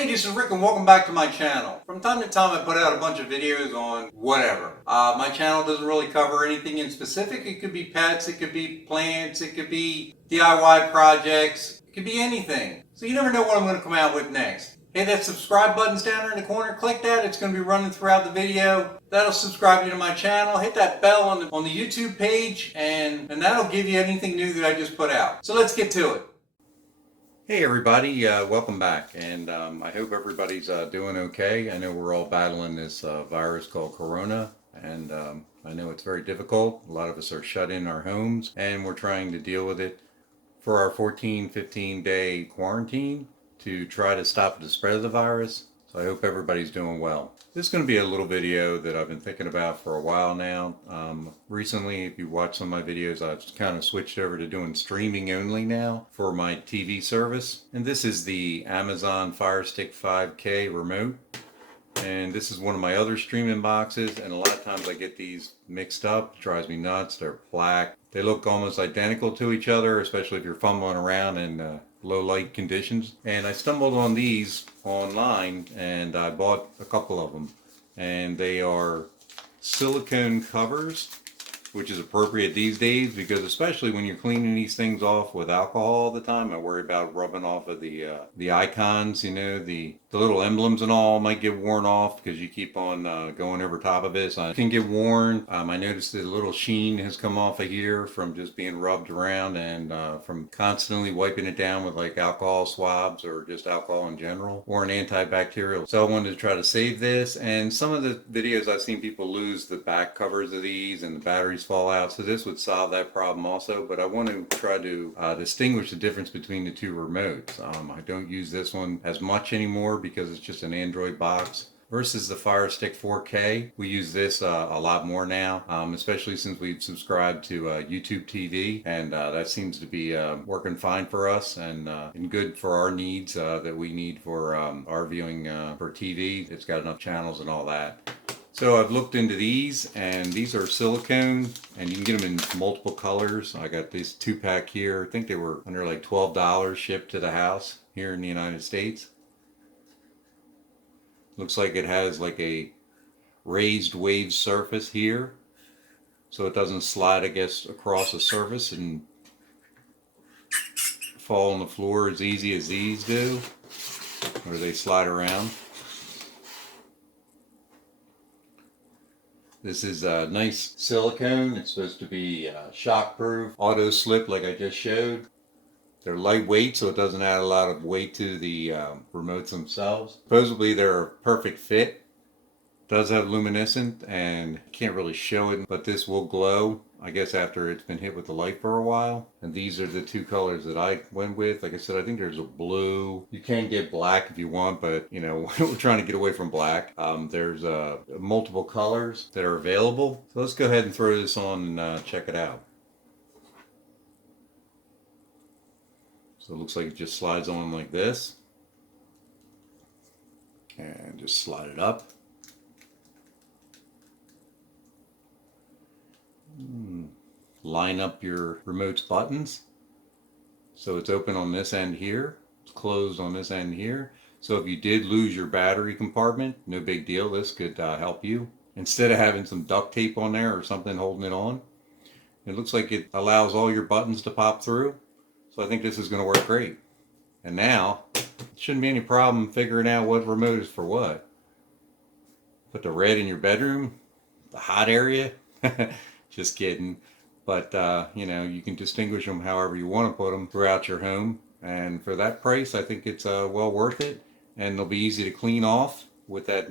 Hey, this is Rick and welcome back to my channel. From time to time I put out a bunch of videos on whatever. My channel doesn't really cover anything in specific. It could be pets, it could be plants, it could be DIY projects, it could be anything. So you never know what I'm going to come out with next. Hit that subscribe button down there in the corner, click that, it's going to be running throughout the video. That'll subscribe you to my channel. Hit that bell on the YouTube page and that'll give you anything new that I just put out. So let's get to it. Hey everybody, welcome back, and I hope everybody's doing okay. I know we're all battling this virus called Corona, and I know it's very difficult. A lot of us are shut in our homes, and we're trying to deal with it for our 15 day quarantine to try to stop the spread of the virus. So I hope everybody's doing well. This is going to be a little video that I've been thinking about for a while now. Recently, if you watch some of my videos, I've kind of switched over to doing streaming only now for my TV service. And this is the Amazon Firestick 5K remote. And this is one of my other streaming boxes, and a lot of times I get these mixed up. It drives me nuts. They're black. They look almost identical to each other, especially if you're fumbling around in low light conditions. And I stumbled on these online and I bought a couple of them. And they are silicone covers, which is appropriate these days because especially when you're cleaning these things off with alcohol all the time, I worry about rubbing off of the icons, you know, the little emblems and all might get worn off because you keep on going over top of it. So it can get worn. I noticed that a little sheen has come off of here from just being rubbed around and from constantly wiping it down with like alcohol swabs or just alcohol in general or an antibacterial. So I wanted to try to save this, and some of the videos I've seen people lose the back covers of these and the batteries fall out, so this would solve that problem also. But I want to try to distinguish the difference between the two remotes. I don't use this one as much anymore because it's just an Android box versus the Firestick 4K. We use this a lot more now, especially since we've subscribed to YouTube TV, and that seems to be working fine for us and good for our needs that we need for our viewing for TV. It's got enough channels and all that. So I've looked into these, and these are silicone, and you can get them in multiple colors. I got this 2-pack here. I think they were under like $12 shipped to the house here in the United States. Looks like it has like a raised wave surface here, so it doesn't slide, I guess, across the surface and fall on the floor as easy as these do, or they slide around. This is a nice silicone. It's supposed to be shockproof, auto slip like I just showed. They're lightweight, so it doesn't add a lot of weight to the remotes themselves. Supposedly they're a perfect fit. It does have luminescent, and can't really show it, but this will glow, I guess, after it's been hit with the light for a while. And these are the two colors that I went with. Like I said, I think there's a blue. You can get black if you want, but you know, we're trying to get away from black. There's multiple colors that are available. So let's go ahead and throw this on and check it out. So it looks like it just slides on like this. And just slide it up. Line up your remote's buttons. So it's open on this end here. It's closed on this end here. So if you did lose your battery compartment, no big deal. This could help you. Instead of having some duct tape on there or something holding it on. It looks like it allows all your buttons to pop through. So I think this is going to work great. And now, it shouldn't be any problem figuring out what remote is for what. Put the red in your bedroom, the hot area. Just kidding. But, you know, you can distinguish them however you want to put them throughout your home. And for that price, I think it's well worth it. And they'll be easy to clean off with that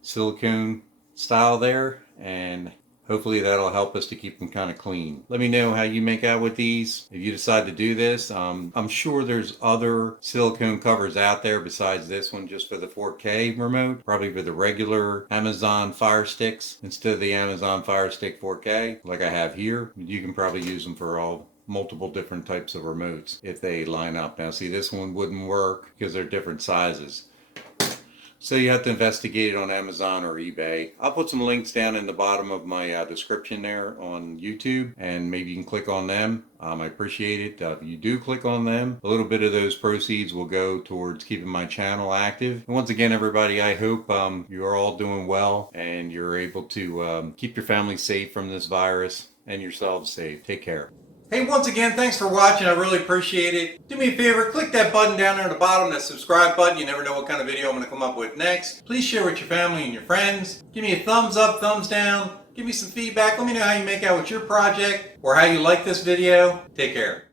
silicone style there. And hopefully that'll help us to keep them kind of clean. Let me know how you make out with these if you decide to do this. I'm sure there's other silicone covers out there besides this one just for the 4K remote. Probably for the regular Amazon Fire Sticks instead of the Amazon Fire Stick 4K like I have here. You can probably use them for all multiple different types of remotes if they line up. Now see, this one wouldn't work because they're different sizes. So you have to investigate it on Amazon or eBay. I'll put some links down in the bottom of my description there on YouTube, and maybe you can click on them. I appreciate it. If you do click on them, a little bit of those proceeds will go towards keeping my channel active. And once again, everybody, I hope you are all doing well and you're able to keep your family safe from this virus and yourselves safe. Take care. Hey, once again, thanks for watching. I really appreciate it. Do me a favor, click that button down there at the bottom, that subscribe button. You never know what kind of video I'm going to come up with next. Please share with your family and your friends. Give me a thumbs up, thumbs down. Give me some feedback. Let me know how you make out with your project or how you like this video. Take care.